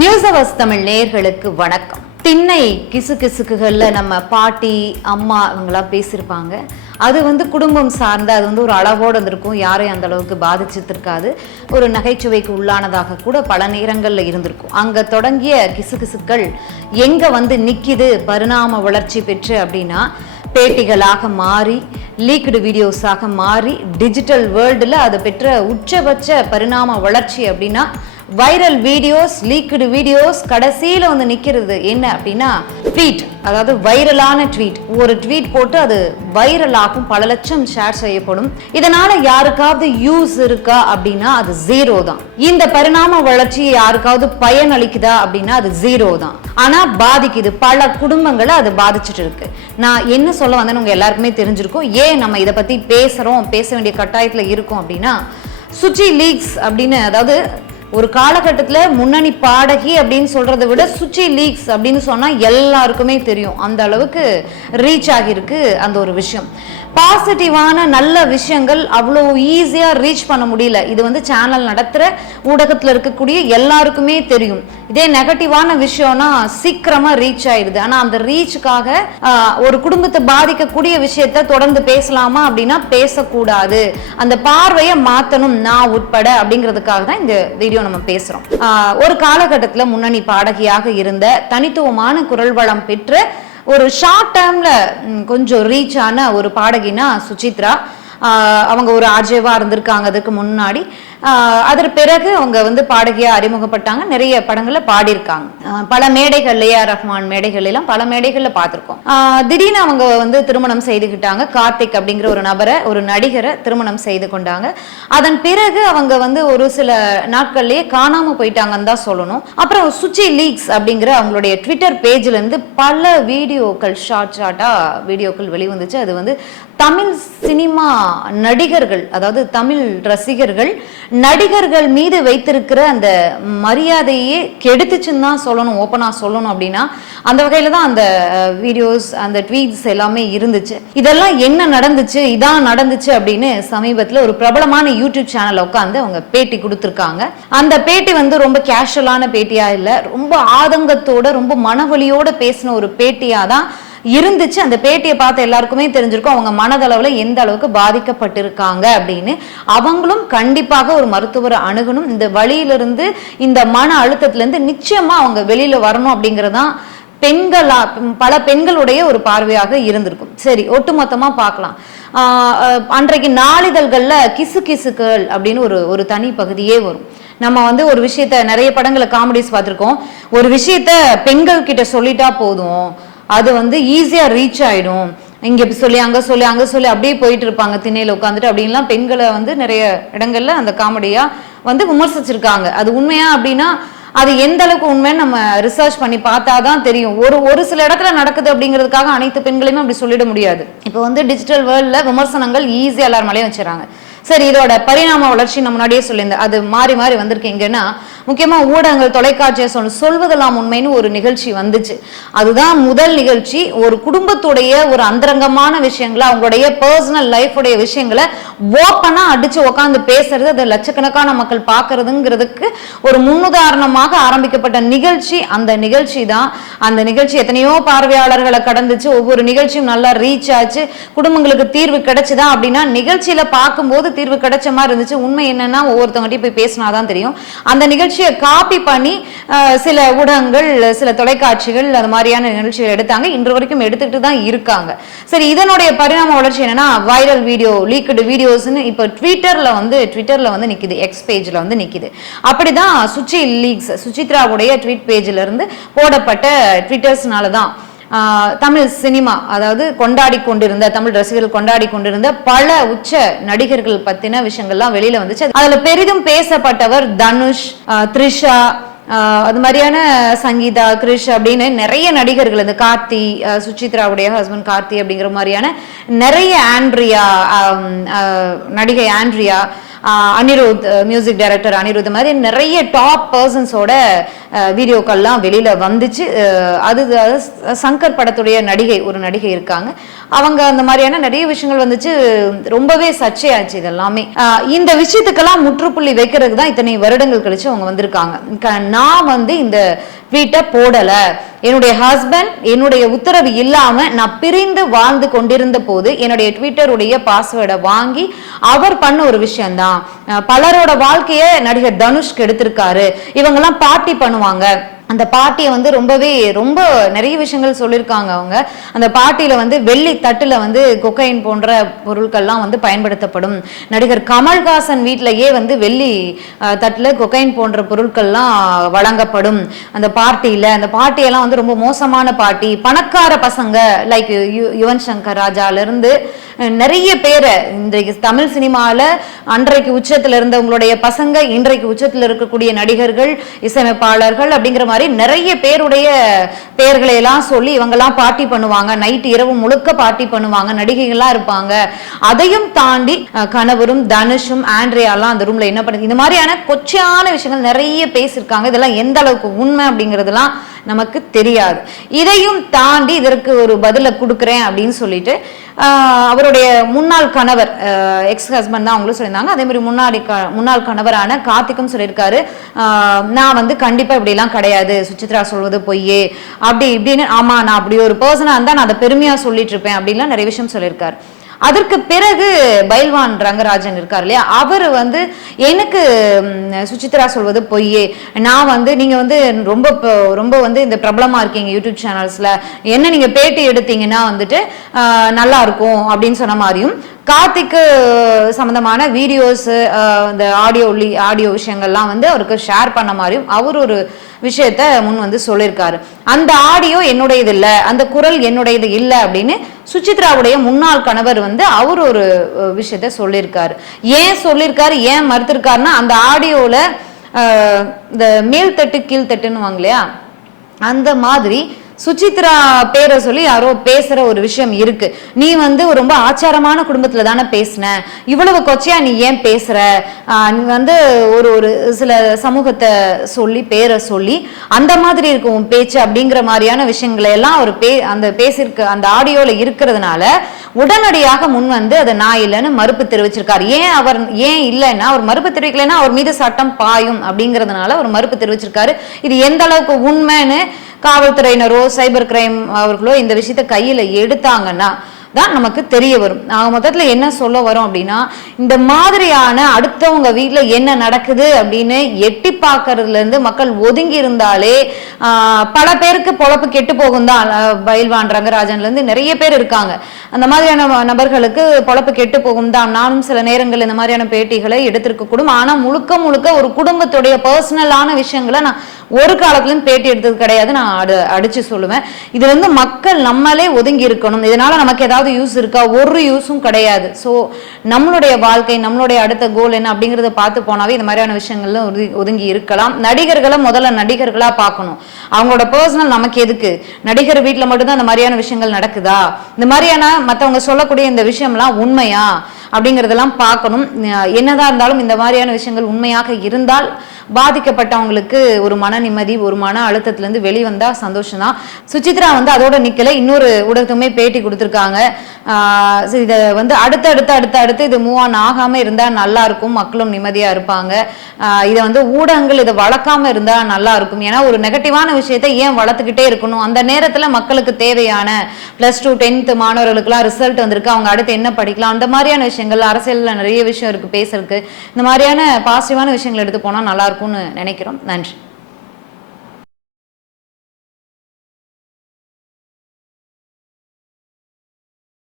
News hours Tamil நேயர்களுக்கு வணக்கம். திண்ணை கிசுகிசுக்குகள்ல நம்ம பாட்டி அம்மா இவங்கெல்லாம் பேசியிருப்பாங்க. அது குடும்பம் சார்ந்த அது ஒரு அளவோடு இருக்கும். யாரையும் அந்த அளவுக்கு பாதிச்சிருக்காது. ஒரு நகைச்சுவைக்கு உள்ளானதாக கூட பல நேரங்கள்ல இருந்திருக்கும். அங்க தொடங்கிய கிசுகிசுக்கள் எங்க நிக்குது பரிணாம வளர்ச்சி பெற்று அப்படின்னா பேட்டிகளாக மாறி லீக்டு வீடியோஸாக மாறி டிஜிட்டல் வேர்ல்டுல அது பெற்ற உச்சபட்ச பரிணாம வளர்ச்சி அப்படின்னா வைரல் வீடியோஸ், லீக்டு வீடியோஸ், கடைசியில நிக்கிறது என்ன அப்படின்னா ட்வீட். அதாவது வைரலான ட்வீட். ஒரு ட்வீட் போட்டு அது வைரல் ஆகும், பல லட்சம் ஷேர் செய்யப்படும். இதனால யாருக்காவது யூஸ் இருக்கா அப்படின்னா அது ஜீரோ தான். இந்த பரிணாம வளர்ச்சி யாருக்காவது பயன் அளிக்குதா அப்படின்னா அது ஜீரோ தான். ஆனா பாதிக்குது, பல குடும்பங்களை அது பாதிச்சுட்டு இருக்கு. நான் என்ன சொல்ல வந்தேன்னு உங்க எல்லாருக்குமே தெரிஞ்சிருக்கும். ஏன் நம்ம இதை பத்தி பேச வேண்டிய கட்டாயத்துல இருக்கும் அப்படின்னா சுச்சி லீக்ஸ் அப்படின்னு, அதாவது ஒரு காலகட்டத்தில் முன்னணி பாடகி அப்படின்னு சொல்றதை விட சுச்சி லீக்ஸ் அப்படின்னு சொன்னா எல்லாருக்குமே தெரியும். அந்த அளவுக்கு ரீச் ஆகியிருக்கு அந்த ஒரு விஷயம். பாசிட்டிவான நல்ல விஷயங்கள் அவ்வளோ ஈஸியா ரீச் பண்ண முடியல. இது சேனல் நடத்துற ஊடகத்துல இருக்கக்கூடிய எல்லாருக்குமே தெரியும். இதே நெகட்டிவான விஷயம்னா சீக்கிரமா ரீச் ஆயிடுது. ஆனா அந்த ரீச்சுக்காக ஒரு குடும்பத்தை பாதிக்கக்கூடிய விஷயத்த தொடர்ந்து பேசலாமா அப்படின்னா பேசக்கூடாது. அந்த பார்வையை மாத்தணும், நான் உட்பட, அப்படிங்கிறதுக்காக தான் இந்த வீடியோ நம்ம பேசுறோம். ஒரு காலகட்டத்துல முன்னணி பாடகியாக இருந்த தனித்துவமான குரல் வளம் பெற்ற ஒரு ஷார்ட் டேர்ம்ல கொஞ்சம் ரீச் ஆன ஒரு பாடகினா சுசித்ரா. அவங்க ஒரு ஆர்ஜேவா இருந்திருக்காங்க அதுக்கு முன்னாடி. அதற்கு பிறகு அவங்க பாடகியா அறிமுகப்பட்டாங்க. நிறைய படங்கள்ல பாடியிருக்காங்க. பல மேடைகள், ஏஆர் ரஹ்மான் மேடைகள் எல்லாம் பல மேடைகள்ல பார்த்திருக்கோம். திடீர்னு அவங்க திருமணம் செய்துகிட்டாங்க. கார்த்திக் அப்படிங்கிற ஒரு நபரை, ஒரு நடிகரை திருமணம் செய்து கொண்டாங்க. அதன் பிறகு அவங்க ஒரு சில நாட்கள்லயே காணாம போயிட்டாங்கன்னு தான் சொல்லணும். அப்புறம் சுச்சி லீக்ஸ் அப்படிங்கிற அவங்களுடைய ட்விட்டர் பேஜ்ல இருந்து பல வீடியோக்கள், ஷார்ட்டா வீடியோக்கள் வெளிவந்துச்சு. அது தமிழ் சினிமா நடிகர்கள், அதாவது தமிழ் ரசிகர்கள் நடிகர்கள் மீது வைத்திருக்கிற அந்த மரியாதையே கெடுத்துச்சுன்னு தான் சொல்லணும். ஓப்பனா சொல்லணும் அப்படின்னா அந்த வகையில தான் அந்த வீடியோஸ், அந்த ட்வீட்ஸ் எல்லாமே இருந்துச்சு. இதெல்லாம் என்ன நடந்துச்சு, இதான் நடந்துச்சு அப்படின்னு சமீபத்தில் ஒரு பிரபலமான யூடியூப் சேனல் உட்காந்து அவங்க பேட்டி கொடுத்துருக்காங்க. அந்த பேட்டி ரொம்ப கேஷுவலான பேட்டியா இல்லை, ரொம்ப ஆதங்கத்தோட ரொம்ப மனவலியோட பேசின ஒரு பேட்டியா தான் இருந்துச்சு. அந்த பேட்டியை பார்த்து எல்லாருக்குமே தெரிஞ்சிருக்கும் அவங்க மனதளவுல எந்த அளவுக்கு பாதிக்கப்பட்டிருக்காங்க அப்படின்னு. அவங்களும் கண்டிப்பாக ஒரு மருத்துவரை அணுகணும். இந்த வழியிலிருந்து, இந்த மன அழுத்தத்திலிருந்து நிச்சயமா அவங்க வெளியில வரணும் அப்படிங்கறதான் பல பெண்களுடைய ஒரு பார்வையாக இருந்திருக்கும். சரி, ஒட்டுமொத்தமா பார்க்கலாம். அன்றைக்கு நாளிதழ்கள்ல கிசு கிசுக்கள் அப்படின்னு ஒரு தனி பகுதியே வரும். நம்ம ஒரு விஷயத்த, நிறைய படங்களை காமெடிஸ் பார்த்திருக்கோம். ஒரு விஷயத்த பெண்கள் கிட்ட சொல்லிட்டா போதும், அது ஈஸியா ரீச் ஆயிடும். இங்க சொல்லி அங்க சொல்லி அங்க சொல்லி அப்படியே போயிட்டு இருப்பாங்க திண்ணையில உட்காந்துட்டு அப்படின்லாம் பெண்களை நிறைய இடங்கள்ல அந்த காமெடியா விமர்சிச்சிருக்காங்க. அது உண்மையா அப்படின்னா அது எந்த அளவுக்கு உண்மைன்னு நம்ம ரிசர்ச் பண்ணி பார்த்தாதான் தெரியும். ஒரு சில இடத்துல நடக்குது அப்படிங்கிறதுக்காக அனைத்து பெண்களையுமே அப்படி சொல்லிட முடியாது. இப்போ டிஜிட்டல் வேர்ல்ட்ல விமர்சனங்கள் ஈஸியா எல்லார் மேலேயும் வச்சுறாங்க. சரி, இதோட பரிணாம வளர்ச்சி நம்ம முன்னாடியே சொல்லியிருந்தேன். அது மாறி மாறி வந்திருக்கீங்கன்னா முக்கியமா ஊடகங்கள், தொலைக்காட்சியை சொல்வதெல்லாம் உண்மைன்னு ஒரு நிகழ்ச்சி வந்துச்சு. அதுதான் முதல் நிகழ்ச்சி. ஒரு குடும்பத்துடைய ஒரு அந்தரங்கமான விஷயங்களை, அவங்களுடைய பர்சனல் லைஃப் உடைய விஷயங்களை ஓப்பனா அடிச்சு உட்காந்து பேசுறது, அது லட்சக்கணக்கான மக்கள் பார்க்கறதுங்கிறதுக்கு ஒரு முன்னுதாரணமாக ஆரம்பிக்கப்பட்ட நிகழ்ச்சி அந்த நிகழ்ச்சி தான். அந்த நிகழ்ச்சி எத்தனையோ பார்வையாளர்களை கடந்துச்சு. ஒவ்வொரு நிகழ்ச்சியும் நல்லா ரீச் ஆச்சு. குடும்பங்களுக்கு தீர்வு கிடைச்சுதா அப்படின்னா நிகழ்ச்சியில பார்க்கும்போது தீர்வு கிடைச்ச மாதிரி இருந்துச்சு. உண்மை என்னன்னா ஒவ்வொருத்தவங்ககிட்டயும் போய் பேசினாதான் தெரியும். அந்த நிகழ்ச்சியை காப்பி பண்ணி சில ஊடகங்கள், சில தொலைக்காட்சிகள் அது மாதிரியான நிகழ்ச்சிகள் எடுத்தாங்க. இன்று வரைக்கும் எடுத்துக்கிட்டு தான் இருக்காங்க. சரி, இதனுடைய பரிணாம வளர்ச்சி என்னன்னா வைரல் வீடியோ, லீக்டு வீடியோஸ்னு இப்போ ட்விட்டர்ல நிக்குது, எக்ஸ் பேஜ்ல நிக்குது. அப்படிதான் சுச்சி லீக்ஸ், சுசித்ராவுடைய ட்வீட் பேஜ்ல இருந்து போடப்பட்ட ட்விட்டர்ஸ்னால தான் தமிழ் சினிமா, அதாவது கொண்டாடி கொண்டிருந்த, தமிழ் ரசிகர்கள் கொண்டாடி கொண்டிருந்த பல உச்ச நடிகர்கள் பத்தின விஷயங்கள்லாம் வெளியில வந்துச்சு. அதுல பெரிதும் பேசப்பட்டவர் தனுஷ், த்ரிஷா, அது மாதிரியான சங்கீதா, கிரிஷ் அப்படின்னு நிறைய நடிகர்கள், இந்த கார்த்தி, சுசித்ராவுடைய ஹஸ்பண்ட் கார்த்தி அப்படிங்கிற மாதிரியான நிறைய, ஆண்ட்ரியா, நடிகை Andrea, Anirudh, music director Anirudh மாதிரி நிறைய டாப் பர்சன்ஸோட வீடியோக்கள்லாம் வெளியில வந்துச்சு. அது சங்கர் படத்துடைய ஒரு நடிகை இருக்காங்க, அவங்க அந்த மாதிரியான நிறைய விஷயங்கள் வந்துச்சு, ரொம்பவே சர்ச்சையாச்சு இதெல்லாமே. இந்த விஷயத்துக்கெல்லாம் முற்றுப்புள்ளி வைக்கிறதுக்கு தான் இத்தனை வருடங்கள் கழிச்சு அவங்க வந்திருக்காங்க. நான் வந்து இந்த ட்வீட்டை போடல, என்னுடைய ஹஸ்பண்ட் என்னுடைய உத்தரவு இல்லாம நான் பிரிந்து வாழ்ந்து கொண்டிருந்த போது என்னுடைய ட்விட்டருடைய பாஸ்வேர்டை வாங்கி அவர் பண்ண ஒரு விஷயம்தான். பலரோட வாழ்க்கைய நடிகர் தனுஷ் கெடுத்திருக்காரு. இவங்கெல்லாம் பார்ட்டி பண்ணுவாங்க, அந்த பார்ட்டியை வந்து ரொம்ப நிறைய விஷயங்கள் சொல்லியிருக்காங்க அவங்க. அந்த பார்ட்டியில வந்து வெள்ளி தட்டுல வந்து கொக்கைன் போன்ற பொருட்கள்லாம் வந்து பயன்படுத்தப்படும். நடிகர் கமல்ஹாசன் வீட்டிலேயே வந்து வெள்ளி தட்டுல கொக்கைன் போன்ற பொருட்கள்லாம் வழங்கப்படும் அந்த பார்ட்டியில. அந்த பார்ட்டியெல்லாம் வந்து ரொம்ப மோசமான பார்ட்டி. பணக்கார பசங்க லைக் யுவன் சங்கர் ராஜால இருந்து நிறைய பேரை, இன்றைக்கு தமிழ் சினிமால அன்றைக்கு உச்சத்துல இருந்தவங்களுடைய பசங்க, இன்றைக்கு உச்சத்துல இருக்கக்கூடிய நடிகர்கள், இசையமைப்பாளர்கள் அப்படிங்கிற மாதிரி நிறைய பேருடைய பெயர்களை எல்லாம் சொல்லி இவங்கெல்லாம் பார்ட்டி பண்ணுவாங்க. நைட் இரவு முழுக்க பார்ட்டி பண்ணுவாங்க, நடிகைகள்லாம் இருப்பாங்க. அதையும் தாண்டி கணவரும் தனுஷும் ஆண்ட்ரியாலாம் அந்த ரூம்ல என்ன பண்ணுது, இந்த மாதிரியான கொச்சையான விஷயங்கள் நிறைய பேசியிருக்காங்க. இதெல்லாம் எந்த அளவுக்கு உண்மை அப்படிங்கிறதுலாம் நமக்கு தெரியாது. இதையும் தாண்டி இதற்கு ஒரு பதிலை கொடுக்குறேன் அப்படின்னு சொல்லிட்டு அவருடைய முன்னாள் கணவர், எக்ஸ் ஹஸ்பண்ட் தான் அவங்களும் சொல்லியிருந்தாங்க. அதே மாதிரி முன்னாள் கணவரான கார்த்திக்கும் சொல்லியிருக்காரு, நான் வந்து கண்டிப்பா இப்படி எல்லாம் கிடையாது, சுசித்ரா சொல்வது பொய்யே அப்படி இப்படின்னு. ஆமா, நான் அப்படி ஒரு பர்சனா இருந்தா நான் அதை பெருமையா சொல்லிட்டு இருப்பேன் அப்படின்லாம் நிறைய விஷயம் சொல்லியிருக்காரு. அதற்கு பிறகு பைல்வான் ரங்கராஜன் இருக்கார் இல்லையா, அவர் வந்து எனக்கு சுசித்ரா சொல்வது பொய்யே, நான் வந்து நீங்க வந்து ரொம்ப வந்து இந்த பிரபலமா இருக்கீங்க யூடியூப் சேனல்ஸ்ல, என்ன நீங்க பேட்டி எடுத்தீங்கன்னா வந்துட்டு நல்லா இருக்கும் அப்படின்னு சொன்ன மாதிரியும், கார்த்திக்கு சம்பந்தமான வீடியோஸ், இந்த ஆடியோ விஷயங்கள்லாம் வந்து அவருக்கு ஷேர் பண்ண மாதிரியும் அவர் ஒரு விஷயத்த முன் வந்து சொல்லியிருக்காரு. அந்த ஆடியோ என்னுடையது இல்லை, அந்த குரல் என்னுடையது இல்லை அப்படின்னு சுசித்ராவுடைய முன்னாள் கணவர் வந்து அவர் ஒரு விஷயத்த சொல்லியிருக்காரு. ஏன் சொல்லியிருக்காரு, ஏன் மறுத்திருக்காருன்னா, அந்த ஆடியோல இந்த மேல் தட்டு கீழ் தட்டுன்னு வாங்க இல்லையா, அந்த மாதிரி சுசித்ரா பேரை சொல்லி யாரோ பேசுற ஒரு விஷயம் இருக்கு. நீ வந்து ரொம்ப ஆச்சாரமான குடும்பத்துல தானே பேசின, இவ்வளவு கொச்சையா நீ ஏன் பேசுற, நீ வந்து ஒரு சில சமூகத்தை சொல்லி பேரை சொல்லி அந்த மாதிரி இருக்கும் உன் பேச்சு அப்படிங்கிற மாதிரியான விஷயங்களை எல்லாம் அவர் அந்த பேசியிருக்க அந்த ஆடியோல இருக்கிறதுனால உடனடியாக முன் வந்து அதை நான் இல்லைன்னு மறுப்பு தெரிவிச்சிருக்காரு. ஏன் இல்லைன்னா, அவர் மறுப்பு தெரிவிக்கலைன்னா அவர் மீது சட்டம் பாயும் அப்படிங்கிறதுனால அவர் மறுப்பு தெரிவிச்சிருக்காரு. இது எந்த அளவுக்கு உண்மைன்னு காவல்துறையினரோ சைபர் கிரைம் அவர்களோ இந்த விஷயத்த கையில எடுத்தாங்கன்னா தான் நமக்கு தெரிய வரும். நாங்கள் மொத்தத்துல என்ன சொல்ல வரோம் அப்படின்னா, இந்த மாதிரியான அடுத்தவங்க வீட்டுல என்ன நடக்குது அப்படின்னு எட்டி பார்க்கறதுல இருந்து மக்கள் ஒதுங்கி இருந்தாலே பல பேருக்கு பொழப்பு கெட்டு போகும் தான். பைல்வான் ரங்கராஜன்ல இருந்து நிறைய பேர் இருக்காங்க, அந்த மாதிரியான நபர்களுக்கு பொழப்பு கெட்டு போகும் தான். நானும் சில நேரங்கள் இந்த மாதிரியான பேட்டிகளை எடுத்திருக்க கூடும். ஆனா முழுக்க ஒரு குடும்பத்துடைய பர்சனலான விஷயங்களை நான் ஒரு காலத்துலயும் பேட்டி எடுத்தது கிடையாது. நான் அடிச்சு சொல்லுவேன், இதுல இருந்து மக்கள் நம்மளே ஒதுங்கி இருக்கணும். இதனால நமக்கு ஏதாவது யூஸ் இருக்கா, ஒரு யூஸும் கிடையாது. ஸோ நம்மளுடைய வாழ்க்கை, நம்மளுடைய அடுத்த கோல் என்ன அப்படிங்கிறத பார்த்து போனாவே இந்த மாதிரியான விஷயங்கள்ல ஒதுங்கி இருக்கலாம். நடிகர்களை முதல்ல நடிகர்களா பார்க்கணும், அவங்களோட பர்சனல் நமக்கு எதுக்கு, நடிகர் வீட்டுல மட்டும்தான் இந்த மாதிரியான விஷயங்கள் நடக்குதா, இந்த மாதிரியான மற்றவங்க சொல்லக்கூடிய இந்த விஷயம்லாம் உண்மையா அப்படிங்கிறதெல்லாம் பார்க்கணும். என்னதான் இருந்தாலும் இந்த மாதிரியான விஷயங்கள் உண்மையாக இருந்தால் பாதிக்கப்பட்டவங்களுக்கு ஒரு மன நிம்மதி, ஒரு மன அழுத்தத்திலேருந்து வெளிவந்தா சந்தோஷம் தான். சுசித்ரா வந்து அதோட நிக்கல, இன்னொரு ஊடகத்துமே பேட்டி கொடுத்துருக்காங்க. இதை வந்து அடுத்து இது மூவ் ஆன் ஆகாம இருந்தா நல்லா இருக்கும், மக்களும் நிம்மதியா இருப்பாங்க. இதை வந்து ஊடகங்கள் இதை வளர்க்காம இருந்தா நல்லா இருக்கும். ஏன்னா ஒரு நெகட்டிவான விஷயத்தை ஏன் வளர்த்துக்கிட்டே இருக்கணும், அந்த நேரத்துல மக்களுக்கு தேவையான +2 10th மாணவர்களுக்குலாம் ரிசல்ட் வந்திருக்கு, அவங்க அடுத்து என்ன படிக்கலாம், அந்த மாதிரியான விஷயங்கள், அரசியல்ல நிறைய விஷயம் இருக்கு பேசுறதுக்கு, இந்த மாதிரியான பாசிட்டிவான விஷயங்கள் எடுத்து போனா நல்லா இருக்கும்னு நினைக்கிறோம். நன்றி.